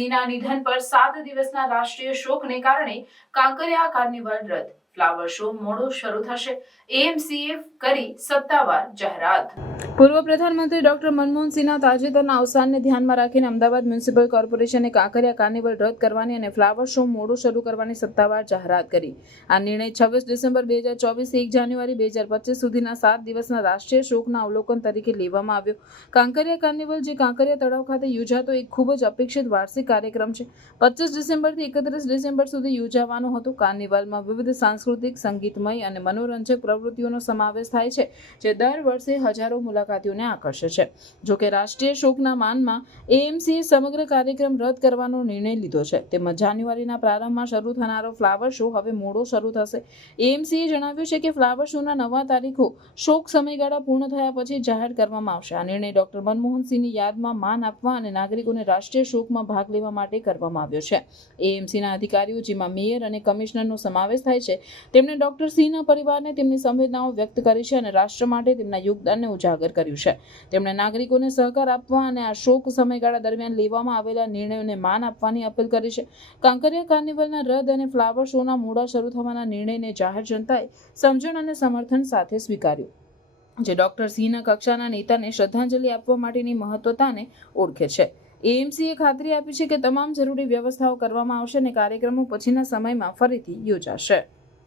સિંહના નિધન પર 7 દિવસના રાષ્ટ્રીય શોકને કારણે કાંકરિયા કાર્નિવલ રદ, ફ્લાવર શો મોડો શરૂ થશે, એએમસીએ કરી સત્તાવાર જાહેરાત। પૂર્વ પ્રધાનમંત્રી ડોક્ટર મનમોહન સિંહના તાજેતરના અવસાનને ધ્યાનમાં રાખીને અમદાવાદ મ્યુનિસિપલ કોર્પોરેશને કાંકરિયા કાર્નિવલ રદ કરવાની અને ફ્લાવર શો મોડો શરૂ કરવાની સત્તાવાર જાહેરાત કરી। આ નિર્ણય 26 ડિસેમ્બર 2024 થી 1 જાન્યુઆરી 2025 સુધીના 7 દિવસના રાષ્ટ્રીય શોકના અવલોકન તરીકે લેવામાં આવ્યો। કાંકરિયા કાર્નિવલ જે કાંકરિયા તળાવ ખાતે યોજાતો એક ખૂબ જ અપેક્ષિત વાર્ષિક કાર્યક્રમ છે, 25 ડિસેમ્બરથી 31 ડિસેમ્બર સુધી યોજાવાનો હતો। કાર્નિવલમાં વિવિધ સાંસ્કૃતિક, સંગીતમય અને મનોરંજક પ્રવૃત્તિઓનો સમાવેશ થાય છે, જે દર વર્ષે હજારો મુલાકાતીઓને આકર્ષે છે। જોકે રાષ્ટ્રીય શોકના માનમાં એએમસીએ સમગ્ર કાર્યક્રમ રદ કરવાનો નિર્ણય લીધો છે। તેમજ જાન્યુઆરીના પ્રારંભમાં શરૂ થનારો ફ્લાવર શો હવે મોડો શરૂ થશે। એએમસીએ જણાવ્યું છે કે ફ્લાવર શોના નવા તારીખો શોક સમયગાળા પૂર્ણ થયા પછી જાહેર કરવામાં આવશે। આ નિર્ણય ડોક્ટર મનમોહન સિંહની યાદમાં માન આપવા અને નાગરિકોને રાષ્ટ્રીય શોકમાં ભાગ લેવા માટે કરવામાં આવ્યો છે। એએમસીના અધિકારીઓ, જેમાં મેયર અને કમિશનરનો સમાવેશ થાય છે, તેમણે ડોક્ટર સિંહના પરિવારને તેમની સંવેદનાઓ વ્યક્ત કરી છે અને રાષ્ટ્ર માટે તેમના યોગદાનને ઉજાગર કર્યું છે। તેમણે નાગરિકોને સહકાર આપવા અને આ શોક સમયગાળા દરમિયાન લેવામાં આવેલા નિર્ણયોને માન આપવાની અપીલ કરી છે। કાંકરિયા કાર્નિવલના રદ અને ફ્લાવર શોના મોડા શરૂ થવાના નિર્ણયને જાહેર જનતાએ સમજણ અને સમર્થન સાથે સ્વીકાર્યું, જે ડોક્ટર સિંહના કક્ષાના નેતાને શ્રદ્ધાંજલિ આપવા માટેની મહત્વતાને ઓળખે છે। એએમસીએ ખાતરી આપી છે કે તમામ જરૂરી વ્યવસ્થાઓ કરવામાં આવશે અને કાર્યક્રમો પછીના સમયમાં ફરીથી યોજાશે।